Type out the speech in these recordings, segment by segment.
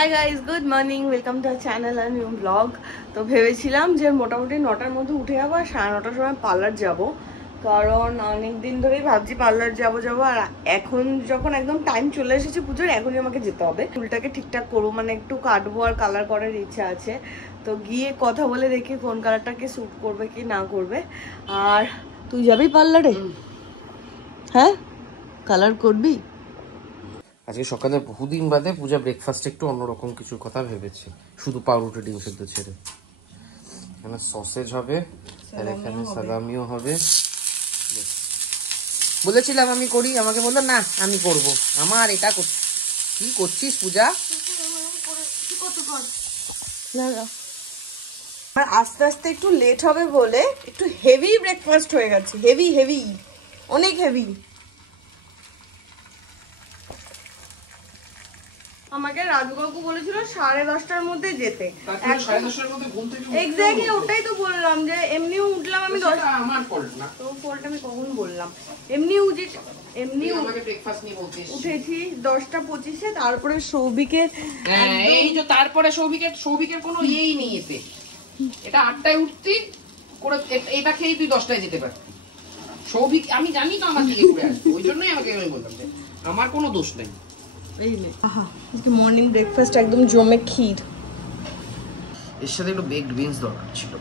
High guys, good morning, welcome to our channel আর new blog. তো ভেবেছিলাম যে মোটামুটি 9টার মধ্যে উঠে যাবো আর 9:30টার সময় পার্লার যাব, কারণ অনেক দিন ধরেই ভাবছি পার্লার যাবো আর এখন যখন একদম টাইম চলে এসেছে পুজোর, এখনই আমাকে যেতে হবে। চুলটাকে ঠিকঠাক করবো, মানে একটু কাটবো আর কালার করার ইচ্ছা আছে। তো গিয়ে কথা বলে দেখি কোন কালারটাকে স্যুট করবে কি না করবে। আর তুই যাবি পার্লারে? হ্যাঁ, কালার করবি? আজকে সকালে বহুদিন বাদে পূজা ব্রেকফাস্টে একটু অন্যরকম কিছু কথা ভেবেছি, শুধু পাউরুটি ডিম সেদ্ধ ছেড়ে। এখানে সসেজ হবে আর এখানে সালামিও হবে। বলেছিলাম আমি করি, আমাকে বললো না আমি করব। আমার এটা কি করছিস পূজা? আমার আস্তে আস্তে একটু লেট হবে বলে একটু হেভি ব্রেকফাস্ট হয়ে গেছে, হেভি অনেক হেভি। আমাকে রাজু কাকু বলেছিল 10:30টার মধ্যে যেতে। এক্স্যাক্টলি ওটাই তো বললাম, যে এমনিও উঠলাম আমি 10। আমার ফল্ট না তো ফল্ট আমি কখন বললাম? এমনি আমাকে ব্রেকফাস্ট নিয়ে বলছিস। উঠেছি 10:25-এ, তারপরে সৌভিকের এই যে তারপরে সৌভিকের কোনো ইয়েই নেই এতে। এটা 8টায় উঠতি করে, এটা খেয়েই তুই 10টায় যেতে পারতি। সৌভিক আমি জানি তো আমার দিকে ঘুরে আসবে, ওই জন্যই আমাকে আমি বললাম যে আমার কোনো দোষ নেই। মর্নিং ব্রেকফাস্ট একদম জমে ক্ষীর, এর সাথে একটু বেকড বিনস দরকার ছিল।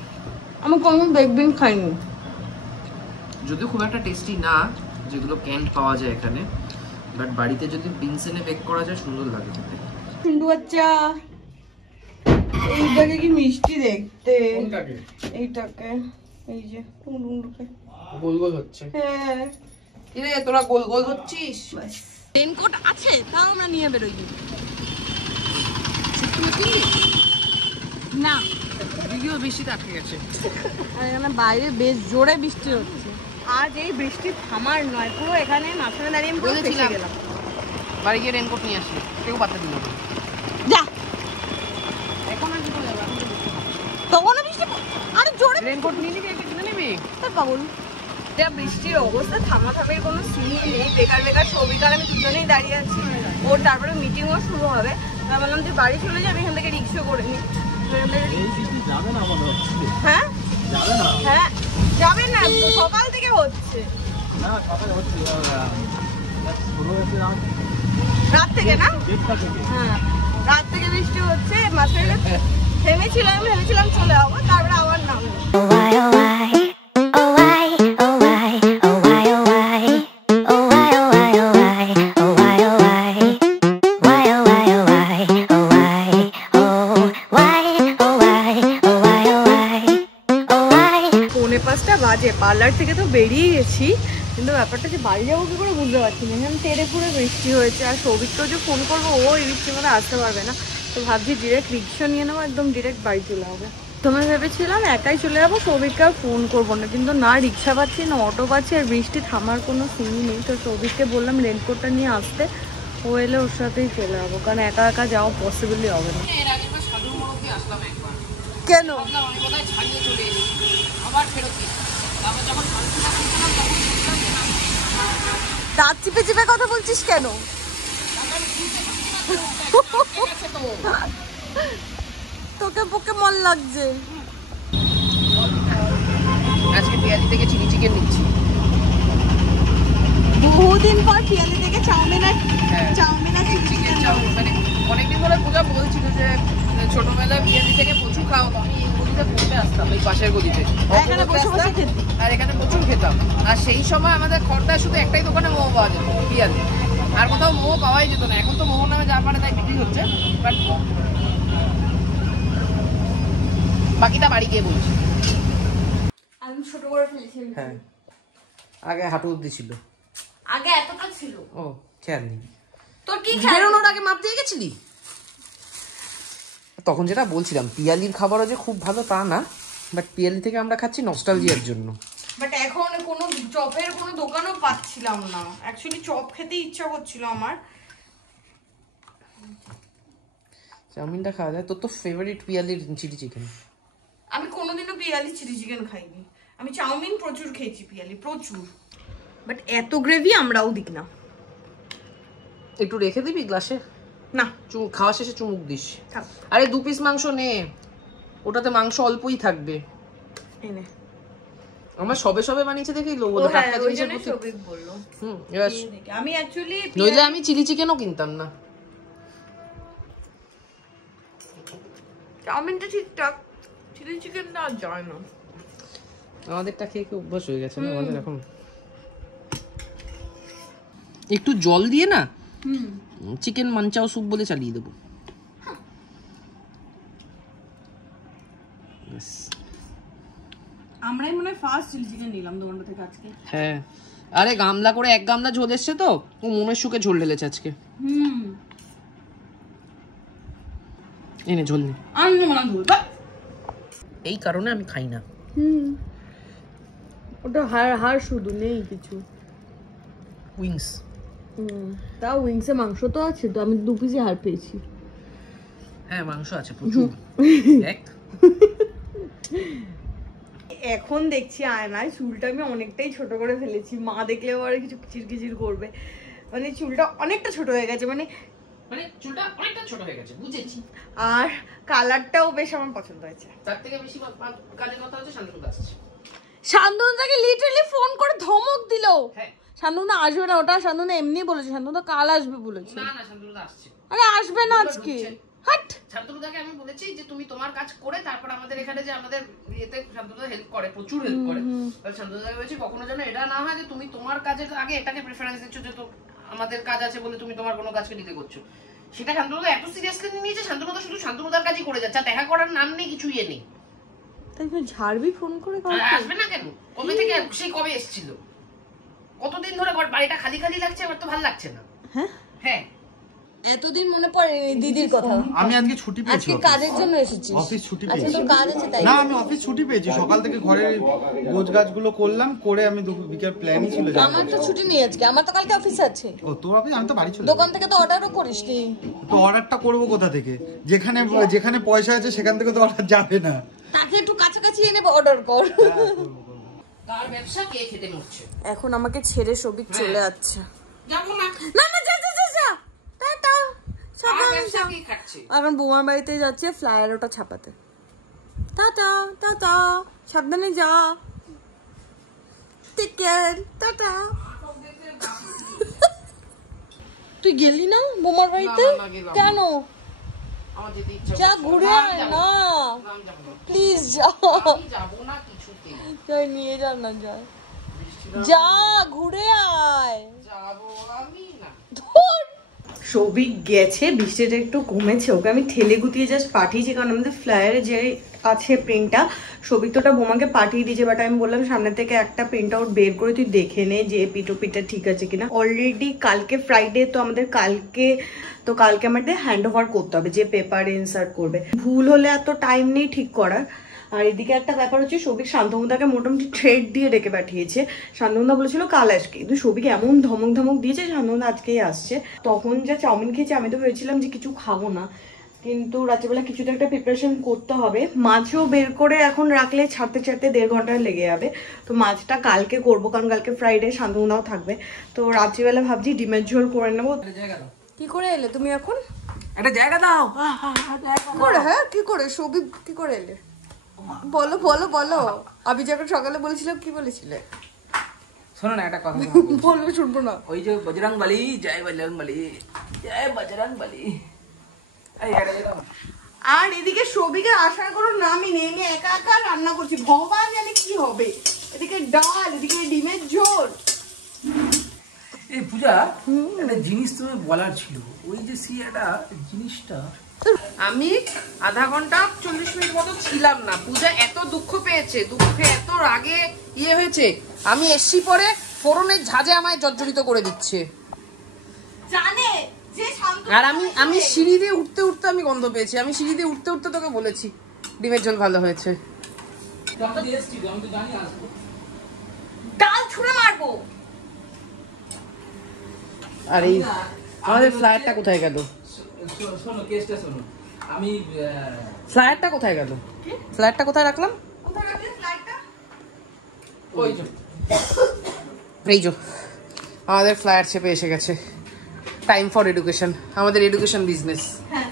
আমি কোনো বেকড বিন খাইনি, যদিও খুব একটা টেস্টি না যেগুলো ক্যান্ড পাওয়া যায় এখানে, বাট বাড়িতে যদি বিনস এনে বেক করা যায় সুন্দর লাগে খেতে। সুন্দর বাচ্চা, এইটাকে কি মিষ্টি দেখতে। এইটাকে এই যে টুনটুনটুকে গোল গোল হচ্ছে। হ্যাঁ, কিরে তোরা গোল গোল হচ্ছিস? রেনকোট আছে তাও আমরা নিয়ে বেরোই না, যদিও বৃষ্টিতে আটকে গেছে। আর এখানে বাইরে বেশ জোরে বৃষ্টি হচ্ছে। আজ এই বৃষ্টি থামার নয়, পুরো এখানে মাঝখানে দাঁড়িয়ে আমি বলেছিলাম ফেসে গেলাম। বাড়ি গিয়ে রেনকোট নিয়ে আসি, কেউ পাত্তা দিল না। যা, এখন আর কি করে যাবো? তখন বৃষ্টি আরে জোরে। রেনকোট নিয়ে নিবি, একটা কিনে নিবি। তাই পাগল, যা বৃষ্টির অবস্থা, থামাথামির কোনো সিন নেই। বেকার সবিকার আমি দুজনেই দাঁড়িয়ে আছি। ওর তারপরে মিটিংও শুরু হবে। আমি বললাম যে বাড়ি চলে যাবে, এখান থেকে রিক্সা করে নি। হ্যাঁ হ্যাঁ যাবে না, সকাল থেকে হচ্ছে। রাত থেকে না? হ্যাঁ, রাত থেকে বৃষ্টি হচ্ছে। মাঝখানে থেমেছিল, আমি ভেবেছিলাম চলে যাবো, তারপরে আবার নামলো। বাজে, পার্লার থেকে তো বেরিয়ে গেছি, কিন্তু ব্যাপারটা যে বাড়ি যাবো কি করে বুঝতে পারছি না। এখানে তেড়ে ফুড়ে বৃষ্টি হয়েছে, আর সৌভিককেও যে ফোন করবো ও এই বৃষ্টির মধ্যে আসতে পারবে না। তো ভাবছি ডিরেক্ট রিক্সা নিয়ে নেবো, একদম ডিরেক্ট বাড়ি চলে যাবো। তোমরা ভেবেছিলাম একাই চলে যাবো, সৌভিককে আর ফোন করবো না, কিন্তু না রিক্সা পাচ্ছি না অটো পাচ্ছি, আর বৃষ্টি থামার কোনো সিনই নেই। তো সৌভিককে বললাম রেনকোটটা নিয়ে আসতে, ও এলে ওর সাথেই চলে যাবো, কারণ একা একা যাওয়া পসিবলই হবে না। কেন? দাঁত চিপে চিপে কথা বলছিস কেন? তোকে পোকে মন লাগছে। আজকে পিয়ালি থেকে চিলি চিকেন নিচ্ছি। বহুদিন পর পিয়ালি থেকে চাউমিন আর চিলি চিকেন। মানে অনেকদিন ধরে পূজা বলছিল যে ছোটবেলায় পিয়ালি থেকে প্রচুর খাওয়া, আমি এই গলিতে পড়তে আসতাম, এই পাশের গলিতে, আর এখানে প্রচুর খেতাম। আর সেই সময় আমাদের খড়দায় শুধু একটাই দোকানে মোমো পাওয়া যেত, পিয়ালি, আর কোথাও মোমো পাওয়াই যেত না। এখন তো মোমো নামে যা পারে তাই বিক্রি হচ্ছে, বাট বাকিটা বাড়ি গিয়ে বলছি। আমি ছোট করে ফেলেছি। হ্যাঁ, আগে হাঁটু অব্দি ছিল, আগে এতটা ছিল। ও খেয়াল নেই তোর কি বেরোনোর আগে মাপ দিয়ে গেছিলি? তখন যেটা বলছিলাম, পিয়ালির খাবারও যে খুব ভালো তা না, বাট পিয়ালি থেকে আমরা খাচ্ছি নস্টালজিয়ার জন্য। বাট এখন কোনো চপের কোনো দোকানও পাচ্ছিলাম না। অ্যাকচুয়ালি চপ খেতে ইচ্ছা করছিল আমার। চাউমিনটা খাওয়া যায়। তোর তো ফেভারিট পিয়ালির চিলি চিকেন। আমি কোনোদিনও পিয়ালি চিলি চিকেন খাইনি। আমি চাউমিন প্রচুর খেয়েছি, পিয়ালি প্রচুর, বাট এত গ্রেভি আমরাও দিক না। একটু রেখে দিবি গ্লাসে। না, খাওয়া শেষে চুমুক দিস। আরে 2 পিস মাংস নে, ওটাতে মাংস অল্পই থাকবে। এনে আমার সবে সবে বানিয়েছে দেখেই লোভ হলো টাটকা জিনিসের প্রতি। আমি অ্যাকচুয়ালি নইলে আমি চিলি চিকেনও কিনতাম না। চাউমিনটা ঠিকঠাক, চিলি চিকেনটা আর যায় না। আমাদেরটা খেয়ে কি অভ্যাস হয়ে গেছে না আমাদের এখন। একটু জল দিয়ে না চিকেন মানচাও স্যুপ বলে চালিয়ে দেবো। আমরাই মনে হয় ফার্স্ট চিলি চিকেন নিলাম দোকানটা থেকে আজকে। হ্যাঁ, আরে গামলা করে 1 গামলা ঝোল এসছে তো, ও মনের সুখে ঝোল ঢেলেছে আজকে। এনে ঝোল নে। এই কারণে আমি খাই না। ওটা হাড় শুধু নেই কিছু। উইংস, তাও উইংসে মাংস তো আছে তো, আমি 2 পিসে হাড় পেয়েছি। হ্যাঁ মাংস আছে প্রচুর। এখন দেখছি আয়নায় চুলটা আমি অনেকটাই ছোট করে ফেলেছি, মা দেখলে আবার কিছু কিচির করবে। মানে চুলটা অনেকটা ছোট হয়ে গেছে, মানে চুলটা অনেকটা ছোট হয়ে গেছে, বুঝেছি। আর কালারটাও বেশ আমার পছন্দ হয়েছে। তার থেকে বেশি কাজের কথা হচ্ছে শান্তনু আসছে। শান্তনুদাকে লিটারালি ফোন করে ধমক দিল। হ্যাঁ, শান্তনুদা আসবে না, ওটা শান্তনুদা এমনি বলেছে, শান্তনুদা কাল আসবে বলেছে। না না, শান্তনুদা আসছে। আরে আসবে না আজকে। হাট, শান্তনুদাকে আমি বলেছি যে তুমি তোমার কাজ করে তারপর আমাদের এখানে যে আমাদের ইয়েতে শান্তনুদা হেল্প করে, প্রচুর হেল্প করে। তাহলে শান্তনুদাকে বলেছি কখনো যেন এটা না হয় যে তুমি তোমার কাজের আগে এটাকে প্রেফারেন্স দিচ্ছ, যে তো আমাদের কাজ আছে বলে তুমি তোমার কোনো কাজকে ডিলে করছো। সেটা শান্তনুদা এত সিরিয়াসলি নিয়েছে, শান্তনুদা শুধু শান্তনুদার কাজই করে যাচ্ছে, দেখা করার নাম নেই, কিছু ইয়ে নেই। তাই ঝাড়বি ফোন করে? আসবে না কেন? কবে থেকে, সেই কবে এসেছিল? কতদিন ধরে বাড়িটা খালি খালি লাগছে, এবার তো ভালো লাগছে না। হ্যাঁ হ্যাঁ, এতদিন মনে পড়ে দিদির কথা। আমি আজকে ছুটি পেয়েছি, আজকে কাজের জন্য এসেছি। অফিস ছুটি পেয়েছি। আচ্ছা, তোর কাজ আছে তাই? না, আমি অফিস ছুটি পেয়েছি, সকাল থেকে ঘরের গোছগাছগুলো করলাম, করে আমি বিকেল প্ল্যানই ছিল। আমার তো ছুটি নেই আজকে, আমার তো কালকে অফিস আছে। ও তোর অফিস? আমি তো বাড়ি চলে দোকান থেকে তো অর্ডারও করিসনি। তো অর্ডারটা করব কোথা থেকে? যেখানে পয়সা আছে সেখান থেকে তো অর্ডার যাবে না। তাকে একটু কাছাকাছি এনে অর্ডার কর। তার ব্যবসা কে খেতে মরছে। এখন আমাকে ছেড়ে সবিক চলে যাচ্ছে। যাবো না। না না, যা যা যা। টাটা। এখন বৌমার বাড়িতে যাচ্ছে ফ্লায়ার ওটা ছাপাতে। টাটা টাটা, সাবধানে যা। Take care, tata. তুই গেলি না বৌমার বাড়িতে? কেন? যা ঘুরে আয় না প্লিজ, যা নিয়ে যা না, যা ঘুরে আয়। সবিক গেছে, বৃষ্টিটা একটু কমেছে, ওকে আমি ঠেলে গুতিয়ে জাস্ট পাঠিয়েছি, কারণ আমাদের ফ্লায়ারে যে আছে প্রিন্টটা, সবিক তোটা বোমাকে পাঠিয়ে দিয়েছে, বাট আমি বললাম সামনে থেকে একটা প্রিন্ট আউট বের করে তুই দেখে নে যে পিটা ঠিক আছে কিনা। অলরেডি কালকে ফ্রাইডে, তো আমাদের কালকে আমাদের হ্যান্ড ওভার করতে হবে, যে পেপারে ইনসার্ট করবে। ভুল হলে এত টাইম নেই ঠিক করার। আর এদিকে একটা ব্যাপার হচ্ছে, সবিক শান্তনুদাকে মোটামুটি থ্রেড দিয়ে ডেকে পাঠিয়েছে। শান্তনুদা বলেছিল কাল আসবে, কিন্তু সবিক এমন ধমক দিয়েছে শান্তনুদা আজকেই আসছে। তখন যা চাউমিন খেয়েছে, আমি তো ভেবেছিলাম যে কিছু খাবো না, কিন্তু রাত্রিবেলা কিছু তো একটা প্রিপারেশন করতে হবে। মাছও বের করে এখন রাখলে ছাড়তে 1.5 ঘন্টা লেগে যাবে, তো মাছটা কালকে করবো, কারণ কালকে ফ্রাইডে শান্তনুদাও থাকবে। তো রাত্রিবেলা ভাবছি ডিমের ঝোল করে নেবো। কি করে এলে তুমি এখন? একটা জায়গা দাও। হ্যাঁ, কি করে সবিক কি করে এলে? বলো বলো বলো। আমি যখন সকালে বলেছিলাম, কি বলেছিলে? শোনো না একটা কথা বলবো, শুনবো না। ওই যে বজরং বলি, জয় বজরং বলি, জয় বজরং বলি। আর এদিকে সবিকের আসার কোনো নামই নেই, আমি একা একা রান্না করছি, ভগবান জানে কি হবে। এদিকে ডাল, এদিকে ডিমের ঝোল। এই পূজা, একটা জিনিস তুমি বলার ছিল, ওই যে একটা জিনিসটা। আমি আধা ঘন্টা 40 মিনিট মতো ছিলাম না। পূজা এত দুঃখ পেয়েছে, দুঃখে এত রাগে হয়েছে, আমি এসছি পরে ফোড়নের ঝাঁঝে আমায় জর্জরিত করে দিচ্ছে। জানে যে আর আমি সিঁড়ি দিয়ে উঠতে উঠতে আমি গন্ধ পেয়েছি। আমি সিঁড়ি দিয়ে উঠতে উঠতে তোকে বলেছি ডিমের ঝোল ভালো হয়েছে। ডাল ছুঁড়ে মারবো। আর এই আমাদের ফ্লায়ারটা কোথায় গেল? শোনো কেসটা শোনো, আমি ফ্লায়ারটা কোথায় গেল? ফ্লায়ারটা কোথায় রাখলাম? এই যে আমাদের ফ্লায়ার চেপে এসে গেছে। টাইম ফর এডুকেশন, আমাদের এডুকেশন বিজনেস। হ্যাঁ,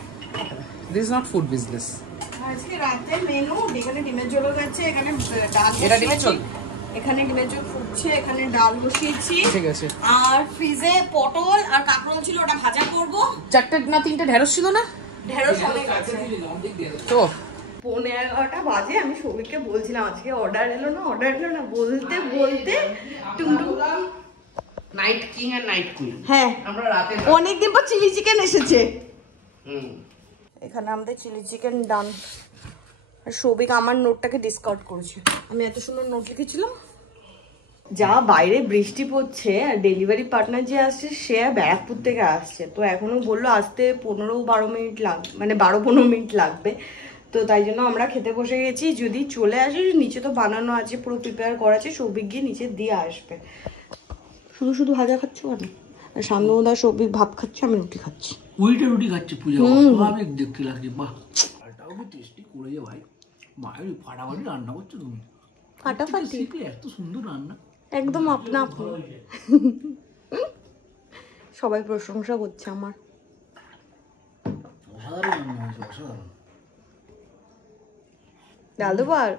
this is not food business. আজকে রাতে মেনু, এখানে ডিমের ঝোল গেছে, এখানে ডাল, এটা ডিমের ঝোল, এখানে ডিমের ঝোল ফুটছে, এখানে ডাল বসিয়েছি, ঠিক আছে। আর ফ্রিজে পটল আর কাঁকরোল ছিল, ওটা ভাজা করব। 4টে না 3টে ঢেঁড়স ছিল না? ঢেঁড়স অনেক আছে। তো 11:30 বাজে, আমি সৌভিককে বলছিলাম আজকে অর্ডার এলো না, বলতে বলতে টুমটুম। নাইট কিং আর নাইট কুইন। হ্যাঁ, আমরা রাতে অনেকদিন পর চিলি চিকেন এসেছে। এখানে আমাদের চিলি চিকেন ডান। আর সৌভিক আমার নোটটাকে ডিসকাউন্ট করেছে, আমি এত সুন্দর নোট লিখেছিলাম। যা বাইরে বৃষ্টি পড়ছে, আর ডেলিভারি পার্টনার যে আসছে সে ব্যারাকপুর থেকে আসছে, তো এখনো বললো আসতে 15-12 মিনিট লাগবে, মানে 12-15 মিনিট লাগবে। তো তাই জন্য আমরা খেতে বসে গেছি, যদি চলে আসে, নিচে তো বানানো আছে, পুরো প্রিপেয়ার করা আছে, সৌভিক গিয়ে নিচে দিয়ে আসবে। শুধু শুধু ভাজা খাচ্ছ কেন? আর সামনে সৌভিক ভাত খাচ্ছে, আমি রুটি খাচ্ছি। উইটা রুটি খাচ্ছে পূজা, অস্বাভাবিক দেখতে লাগছে। বাহ, ডালটাও কি টেস্টি করেছে ভাই, মায়ের ফাটাফাটি রান্না করছো তুমি, ফাটাফাটি, এত সুন্দর রান্না, একদম আপনা আপনি। সবাই প্রশংসা করছে আমার। অসাধারণ রান্না হয়েছে, অসাধারণ। ডাল দুবার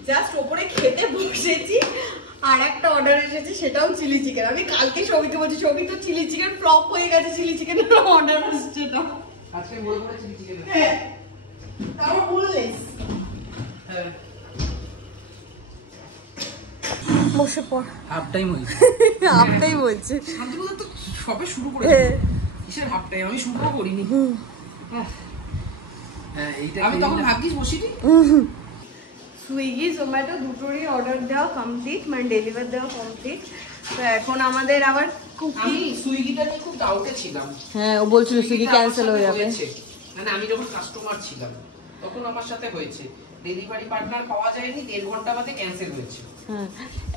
জাস্ট ওপরে খেতে বসেছি, আর একটা অর্ডার এসেছে, সেটাও চিলি চিকেন। আমি কালকে সবিকে বলছি, সবি তো চিলি চিকেন ফ্লপ হয়ে গেছে, চিলি চিকেনের অর্ডার আসছে না। আজকে বলবো না চিলি চিকেন। হ্যাঁ, তারপর বললেস। হ্যাঁ, বসে পড়, হাফ টাইম হয়েছে। আপনিই বলছে। শান্তিপুজো তো সবে শুরু করেছে, কিসের হাফ টাইম, আমি শুরু করিনি। হ্যাঁ, এইটা আমি তখন ভাগ্যিস বসিনি। সুইগি জোম্যাটো দুটোরই অর্ডার দেওয়া কমপ্লিট, মানে ডেলিভার দেওয়া কমপ্লিট। তো এখন আমাদের আবার আমি সুইগিটা নিয়ে খুব ডাউটে ছিলাম। হ্যাঁ, ও বলছিল সুইগি ক্যান্সেল হয়ে যাবে। মানে আমি যখন কাস্টমার ছিলাম তখন আমার সাথে হয়েছে, ডেলিভারি পার্টনার পাওয়া যায়নি, 1.5 ঘন্টা বাদে ক্যান্সেল হয়েছে। হ্যাঁ,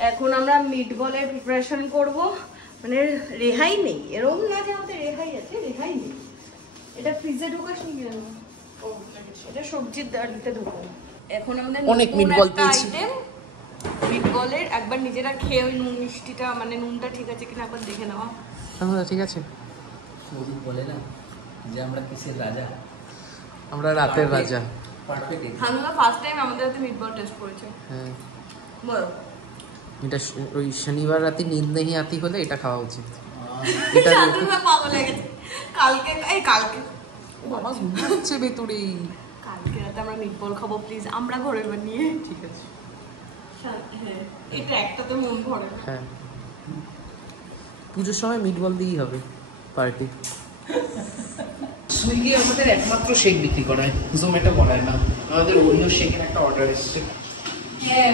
এখন আমরা মিটবলের প্রিপারেশন করব, মানে রেহাই নেই, এরকম না যে আমাদের রেহাই আছে, রেহাই নেই। এটা ফ্রিজে ঢোকাসনি কেন? ও, এটা সবজির দাঁড়িতে ঢোকানো। এখন আমাদের অনেক মিটবল পেয়েছি। মিটবলের একবার নিজেরা খেয়ে ওই নুন মিষ্টিটা, মানে নুনটা ঠিক আছে কিনা একবার দেখে নেওয়া। হ্যাঁ, ঠিক আছে। মোদি বলে না যে আমরা কিসের রাজা, আমরা রাতের রাজা। পারফেক্ট। হানুদা ফার্স্ট টাইম আমাদের হাতে মিটবল টেস্ট করেছে। হ্যাঁ, বলো। এটা ওই শনিবার রাতে নিদ নেই আতি হলে এটা খাওয়া উচিত। এটা হানুদা পাগল হয়ে গেছে। কালকে বাবা ঘুমাচ্ছে ভেতরে। কালকে রাতে আমরা মিটবল খাবো, প্লিজ, আমরা ঘরে বানিয়ে। ঠিক আছে। হ্যাঁ, এটা একটাতে মন ভরে না। হ্যাঁ, পুজোর সময় মিটবল দিয়েই হবে পার্টি। সুইগি আমাদের একমাত্র শেক বিক্রি করায়, জোম্যাটো করায় না। আমাদের ওরিও শেকের একটা অর্ডার এসেছে। হ্যাঁ,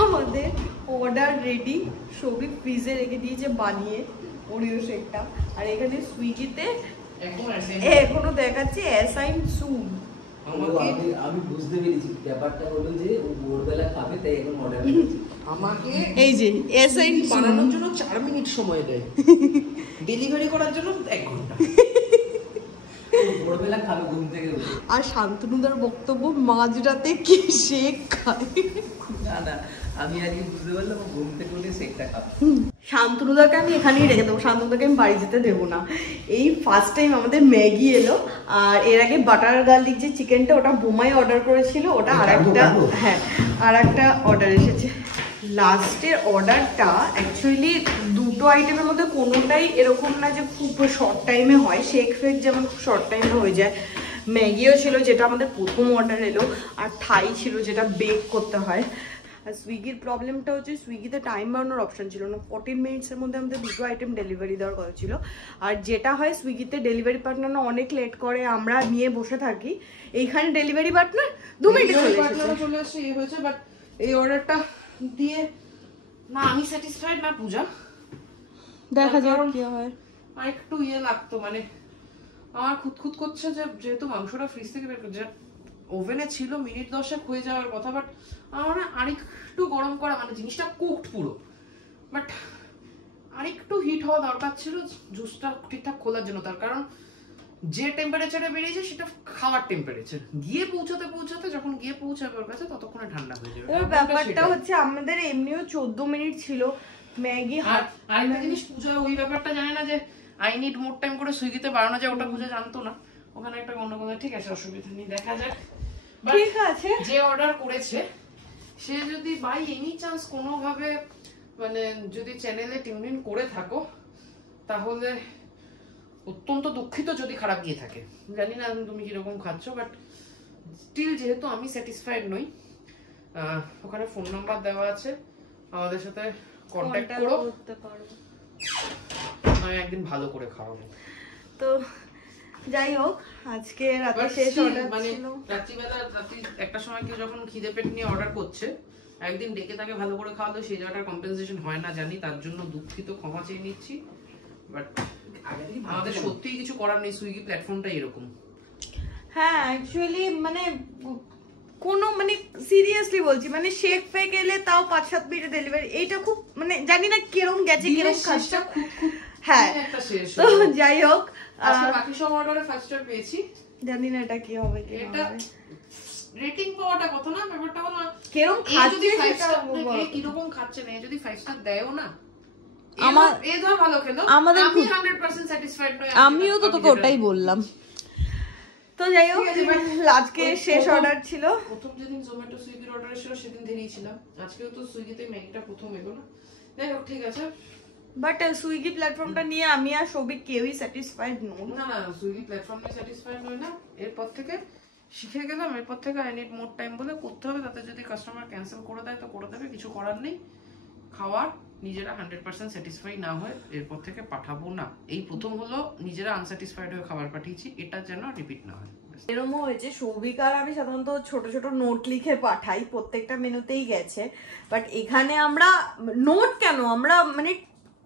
আমাদের অর্ডার রেডি, সবই ফ্রিজে রেখে দিয়েছে বানিয়ে ওরিও শেকটা। আর এখানে সুইগিতে এখনো দেখাচ্ছে অ্যাসাইন সুন। আমি বুঝতে পেরেছি ব্যাপারটা হলো যে ও ভোরবেলা খাবে, তাই এখন অর্ডার করেছি। আমাকে এই যে অ্যাসাইন বানানোর জন্য 4 মিনিট সময় দেয়, ডেলিভারি করার জন্য 1 ঘন্টা। ভোরবেলা খাবে ঘুম থেকে উঠে। আর শান্তনুদার বক্তব্য, মাঝরাতে কি শেক খায়। না না, আমি আজকে বুঝতে পারলাম ও ঘুম থেকে উঠে শেকটা খাবে। শান্তনুদাকে আমি এখানেই রেখে দেবো, শান্তনুদাকে আমি বাড়ি যেতে দেবো না। এই ফার্স্ট টাইম আমাদের ম্যাগি এলো, আর এর আগে বাটার গার্লিক যে চিকেনটা, ওটা বোমাই অর্ডার করেছিল, ওটা আরেকটা, হ্যাঁ আরেকটা অর্ডার এসেছে। লাস্টের অর্ডারটা অ্যাকচুয়ালি দুটো আইটেমের মধ্যে কোনোটাই এরকম না যে খুব শর্ট টাইমে হয়, শেক ফেক যেমন খুব শর্ট টাইমে হয়ে যায়। ম্যাগিও ছিল যেটা আমাদের প্রথম অর্ডার এলো, আর থাই ছিল যেটা বেক করতে হয়। আর সুইগির প্রবলেমটা হচ্ছে, সুইগিতে টাইম বাড়ানোর অপশন ছিল না, 14 মিনিটসের মধ্যে আমাদের দুটো আইটেম ডেলিভারি দেওয়ার কথা ছিল। আর যেটা হয় সুইগিতে ডেলিভারি পার্টনার অনেক লেট করে, আমরা নিয়ে বসে থাকি, এইখানে ডেলিভারি পার্টনার 2 মিনিটে চলে আসছে। এই হয়েছে, বাট এই অর্ডারটা দিয়ে না আমি স্যাটিসফাইড না পূজা। দেখা যাক কি হয়। আর একটু লাগতো, মানে আমার খুঁতখুত করছে যে যেহেতু মাংসটা ফ্রিজ থেকে বের করছে, ওভেনে ছিল মিনিট 10 হয়ে যাওয়ার কথা, বাট আমার আরেকটু গরম করা, মানে জিনিসটা কুকড পুরো, বাট আরেকটু হিট হওয়া দরকার ছিল জুসটা ঠিকঠাক খোলার জন্য। তার কারণ যে টেম্পারেচারে বেরিয়েছে সেটা খাওয়ার টেম্পারেচার, গিয়ে পৌঁছাতে যখন গিয়ে পৌঁছাবে ওর কাছে ততক্ষণে ঠান্ডা হয়ে যাবে। ওর ব্যাপারটা হচ্ছে আমাদের এমনিও 14 মিনিট ছিল ম্যাগি। আর আরেকটা জিনিস, পূজা ওই ব্যাপারটা জানে না যে আই নিড মোর টাইম করে সুইগিতে বাড়ানো যায়, ওটা পূজা জানতো না। ওখানে একটা গন্ডগোল, ঠিক আছে অসুবিধা নেই, দেখা যাক। ঠিক আছে, যে অর্ডার করেছে সে যদি বাই এনি চান্স কোনোভাবে মানে যদি চ্যানেলে টিউন ইন করে থাকো তাহলে অত্যন্ত দুঃখিত যদি খারাপ গিয়ে থাকে। জানি না তুমি কিরকম খাচ্ছ, বাট স্টিল যেহেতু আমি স্যাটিসফাইড নই, ওখানে ফোন নাম্বার দেওয়া আছে, আমাদের সাথে কন্ট্যাক্ট করতে পারো, আমি একদিন ভালো করে খাওয়াবো। তো যাই হোক, আজকে রাতে শেষ অর্ডার মানে ছিল। রাত্রি একটা সময় কেউ যখন খিদে পেট নিয়ে অর্ডার করছে, একদিন ডেকে তাকে ভালো করে খাওয়ালে সেই জায়গাটার কম্পেনসেশন হয় না জানি, তার জন্য দুঃখিত, ক্ষমা চেয়ে নিচ্ছি। বাট আমাদের সত্যিই কিছু করার নেই, সুইগি প্ল্যাটফর্মটা এরকম। হ্যাঁ অ্যাকচুয়ালি মানে কোনো মানে সিরিয়াসলি বলছি, মানে শেক ফেক এলে তাও 5-7 মিনিটে ডেলিভারি, এইটা খুব মানে জানি না কিরম গেছে, কিরম খাচ্ছে। হ্যাঁ তো যাই হোক, বাকি সব অর্ডারে 5 স্টার পেয়েছি, জানি না এটা কি হবে। এটা রেটিং পাওয়াটা কত না, ব্যাপারটা হলো কিরম খাচ্ছে সেটা কিরকম খাচ্ছে না, যদি 5 স্টার দেয়ও না, আমার এই ধর ভালো খেলো, আমাদের আমি 100% স্যাটিসফাইড নই। আমিও তো তোকে ওটাই বললাম। তো যাই হোক, আজকে শেষ অর্ডার ছিল। প্রথম যেদিন জোম্যাটো সুইগির অর্ডার ছিল সেদিন দেরি ছিলাম, আজকেও তো সুইগিতে ম্যাগিটা প্রথম এলো না। যাই হোক ঠিক আছে, বাট সুইগি প্ল্যাটফর্মটা নিয়ে আমি আর সৌভিক কেউই স্যাটিসফাইড নই। না সুইগি প্ল্যাটফর্মে স্যাটিসফাইড নই না। এরপর থেকে শিখে গেলাম, এরপর থেকে আই নিড মোর টাইম বলে করতে হবে, তাতে যদি কাস্টমার ক্যান্সেল করে দেয় তো করে দেবে, কিছু করার নেই। খাওয়ার নিজেরা 100% স্যাটিসফাই না হয় এরপর থেকে পাঠাবো না। এই প্রথম হলো নিজেরা আনস্যাটিসফাইড হয়ে খাবার পাঠিয়েছি, এটা যেন রিপিট না হয়। এরকমও হয়েছে, সৌভিক আর আমি সাধারণত ছোট ছোট নোট লিখে পাঠাই, প্রত্যেকটা মেনুতেই গেছে। বাট এখানে আমরা নোট কেন, আমরা মানে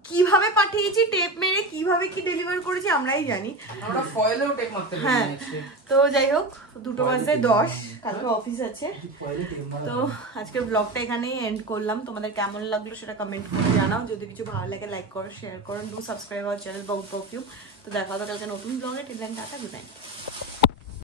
কিভাবে পাঠিয়েছি, টেপ মেরে কিভাবে কি ডেলিভার করেছি আমরাই জানি। আমরা ফয়েলেও টেপ মারতে হ্যাঁ তো যাই হোক, 2:10 কালকে অফিস আছে। তো আজকের ব্লগটা এখানেই এন্ড করলাম। তোমাদের কেমন লাগলো সেটা কমেন্ট করে জানাও, যদি কিছু ভালো লাগে লাইক করো, শেয়ার করো, do subscribe our channel Bong perfume. তো দেখা হবে কালকে নতুন ব্লগে। Till then tata, good night.